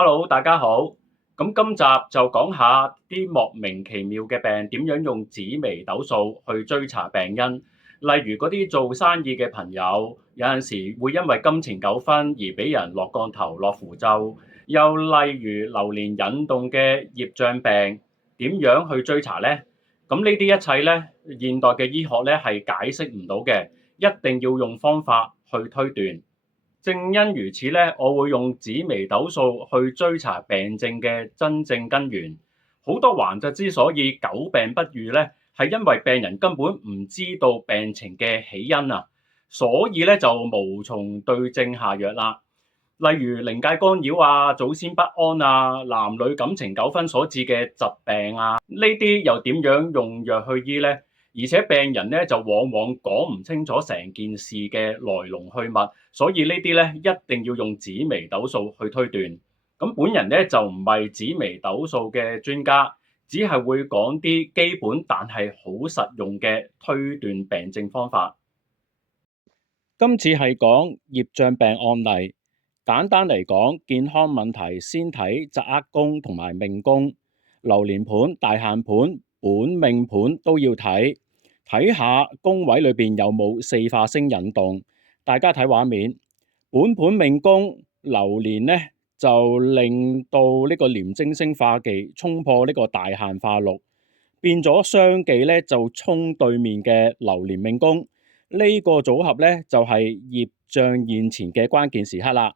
Hello，大家好。咁今集就講下啲莫名其妙嘅病點樣用紫微斗數去追查病因。例如嗰啲做生意嘅朋友，有陣時會因為金錢糾紛而俾人落降頭、落符咒。又例如流年引動嘅業障病，點樣去追查呢？咁呢啲一切呢，現代嘅醫學呢係解釋唔到嘅，一定要用方法去推斷。正因如此咧，我會用紫微斗數去追查病症嘅真正根源。好多患者之所以久病不愈咧，係因為病人根本唔知道病情嘅起因啊，所以咧就無從對症下藥啦。例如靈界干擾啊、祖先不安啊、男女感情糾紛所致嘅疾病啊，呢啲又點樣用藥去醫呢？而且病人咧就往往講唔清楚成件事嘅來龍去脈，所以呢啲咧一定要用紫微斗數去推斷。咁本人咧就唔係紫微斗數嘅專家，只係會講啲基本但係好實用嘅推斷病症方法。今次係講業障病案例。簡單嚟講，健康問題先睇疾厄宮同埋命宮，流年盤、大限盤、本命盤都要睇，睇下宮位裏邊有冇四化星引動。大家睇畫面，本盤命宮流年呢，就令到呢個廉貞星化忌衝破呢個大限化祿，變咗雙忌呢，就衝對面嘅流年命宮。呢個組合呢，就係業障現前嘅關鍵時刻啦。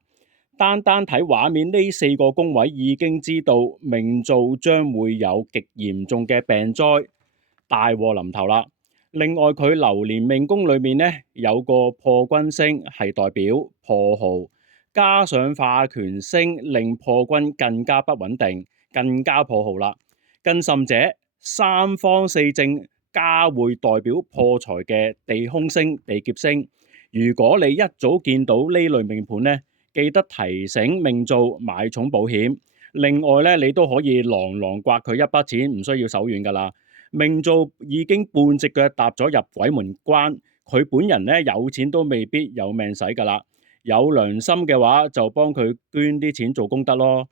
單單睇畫面呢四個宮位已經知道命造將會有極嚴重嘅病災，大禍臨頭啦。另外佢流年命宮裏面呢，有個破軍星係代表破耗，加上化權星令破軍更加不穩定，更加破耗啦。更甚者，三方四正加會代表破財嘅地空星、地劫星。如果你一早見到呢類命盤呢，記得提醒命造買重保險。另外咧，你都可以朗朗刮佢一筆錢，唔需要手軟噶啦。命造已經半隻腳踏咗入鬼門關，佢本人咧有錢都未必有命使噶啦。有良心嘅話，就幫佢捐啲錢做功德咯。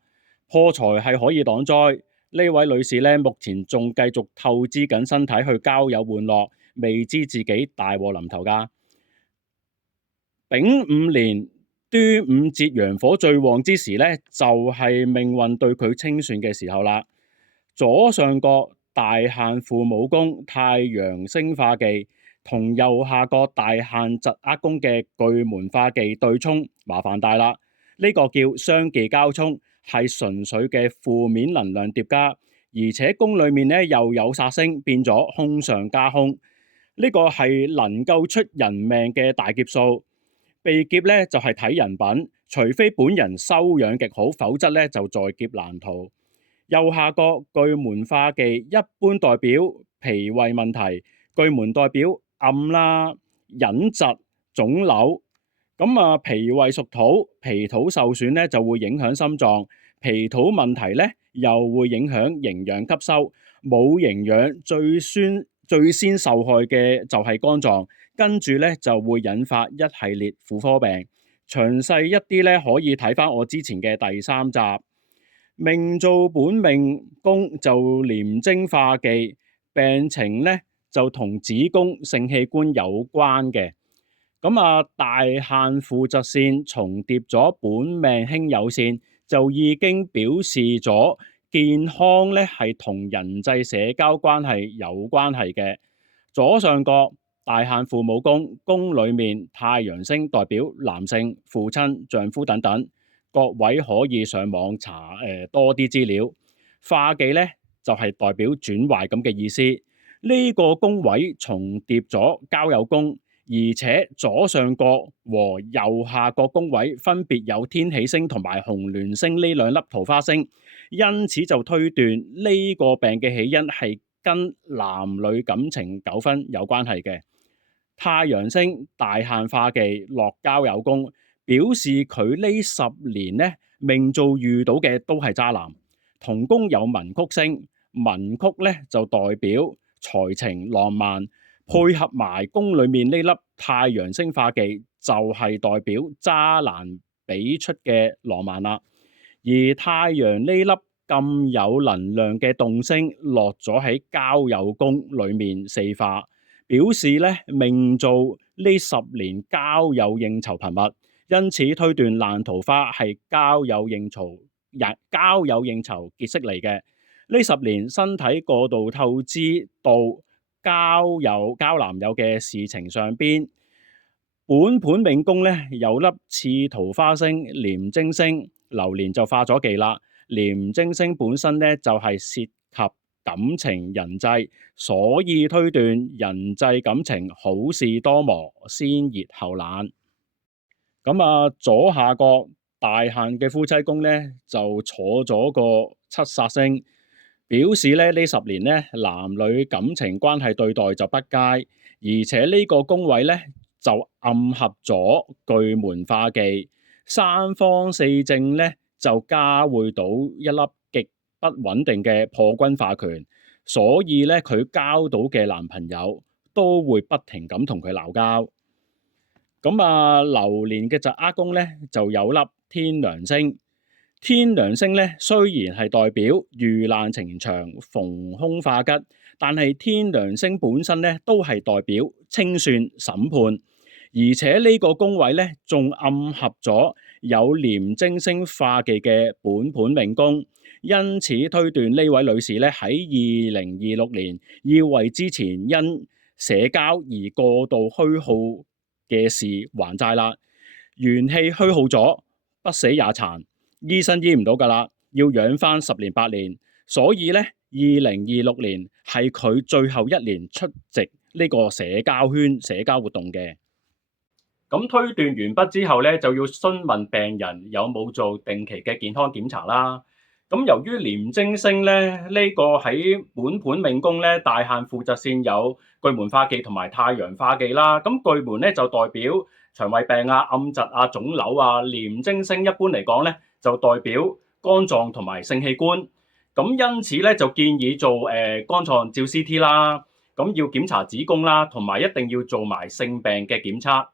破財係可以擋災。呢位女士咧，目前仲繼續透支緊身體去交友玩樂，未知自己大禍臨頭噶。丙午年端午節陽火最旺之時咧，就係命運對佢清算嘅時候啦。左上角大限父母宮太陽星化忌同右下角大限疾厄宮嘅巨門化忌對沖，麻煩大啦。呢個叫雙忌交沖，係純粹嘅負面能量疊加，而且宮裏面咧又有煞星，變咗凶上加凶。呢個係能夠出人命嘅大劫數。被劫咧就係睇人品，除非本人修養極好，否則咧就在劫難逃。右下角巨門化忌一般代表脾胃問題，巨門代表暗啦、隱疾、腫瘤。脾胃屬土，脾土受損咧就會影響心臟，脾土問題咧又會影響營養吸收，冇營養最先受害嘅就係肝臟。跟住咧就會引發一系列婦科病，詳細一啲咧可以睇翻我之前嘅第3集。命造本命宮就廉貞化忌，病情咧就同子宮性器官有關嘅。大限父疾線重疊咗本命兄友線，就已經表示咗健康咧係同人際社交關係有關係嘅。左上角大限父母宮，宮裏面太陽星代表男性、父親、丈夫等等，各位可以上網查多啲資料。化忌呢，就係代表轉壞咁嘅意思。呢個宮位重疊咗交友宮，而且左上角和右下角宮位分別有天喜星同埋紅鸞星呢兩粒桃花星，因此就推斷呢個病嘅起因係跟男女感情糾紛有關係嘅。太陽星大限化忌落交友宮，表示佢呢10年呢命造遇到嘅都係渣男。同宮有文曲星，文曲呢就代表才情浪漫，配合埋宮裏面呢粒太陽星化忌，就係代表渣男俾出嘅浪漫啦。而太陽呢粒咁有能量嘅動星落咗喺交友宮裏面四化，表示咧命造呢10年交友應酬頻密，因此推斷爛桃花係交友應酬結識嚟嘅。呢10年身體過度透支到交男友嘅事情上邊。本盤命宮咧有粒次桃花星廉貞星，流年就化咗忌啦。廉貞星本身咧就係涉及感情人際，所以推斷人際感情好事多磨，先熱後冷。左下角大限嘅夫妻宮咧就坐咗個七煞星，表示咧呢10年咧男女感情關係對待就不佳，而且呢個宮位咧就暗合咗巨門化忌，三方四正咧就加會到一粒極不穩定嘅破軍化權，所以咧佢交到嘅男朋友都會不停咁同佢鬧交。流年嘅疾厄宮咧就有粒天梁星。天梁星咧雖然係代表遇難情長、逢凶化吉，但係天梁星本身咧都係代表清算審判，而且呢個宮位咧仲暗合咗有廉貞星化忌嘅本盤命宮，因此推斷呢位女士咧喺2026年要為之前因社交而過度虛耗嘅事還債啦。元氣虛耗咗，不死也殘，醫生醫唔到噶啦，要養翻10年8年。所以咧2026年係佢最後一年出席呢個社交活動嘅。咁推斷完畢之後咧，就要詢問病人有冇做定期嘅健康檢查啦。咁由於廉貞星咧呢個喺本盤命宮咧大限負疾線有巨門化忌同埋太陽化忌啦。咁巨門咧就代表腸胃病啊、暗疾啊、腫瘤啊，廉貞星一般嚟講咧就代表肝臟同埋性器官。咁因此咧就建議做肝臟照 CT 啦，咁要檢查子宮啦，同埋一定要做埋性病嘅檢測。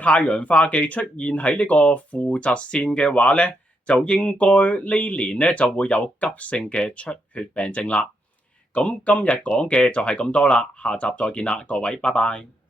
太陽化忌出現喺呢個負疾線嘅話咧，就應該呢年咧就會有急性嘅出血病症啦。咁今日講嘅就係咁多啦，下集再見啦，各位，拜拜。